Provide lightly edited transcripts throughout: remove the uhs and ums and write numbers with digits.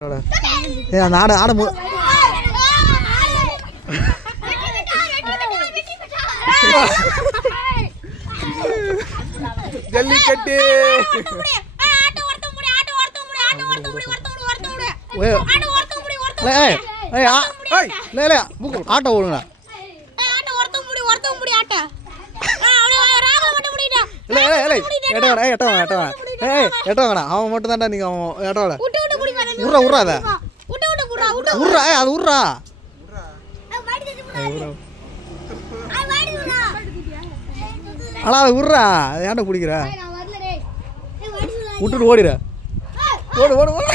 அந்த ஆடு ஆடு ஜல்லிக்கட்டு ஆட்டோ ஓடுங்க எட்டவாங்கண்ணா அவன் மட்டும் தான்டா நீங்க அவன் எட்டவாட உர்றா உர்றா அதை உர்றா அது உர்றா ஆனால் அது உர்றா அது ஏன்டா பிடிக்கிற விட்டுட்டு ஓடிற ஓடு ஓடு ஓடு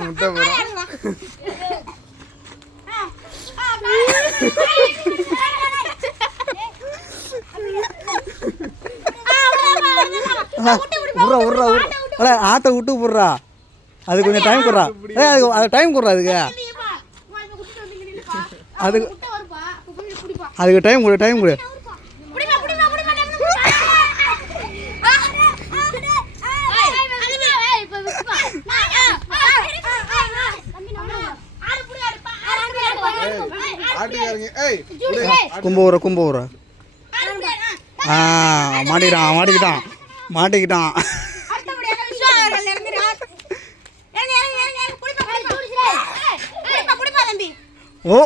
முட்டை உர்றா உர்றா உர்றா ஆட்டை விட்டு போடுறா அது கொஞ்சம் டைம் கொடுறா அது டைம் கொடுறா அதுக்கு டைம் கொடு டைம் கொடு கும்பூர மாட்டிக்கிட்டான் ஓ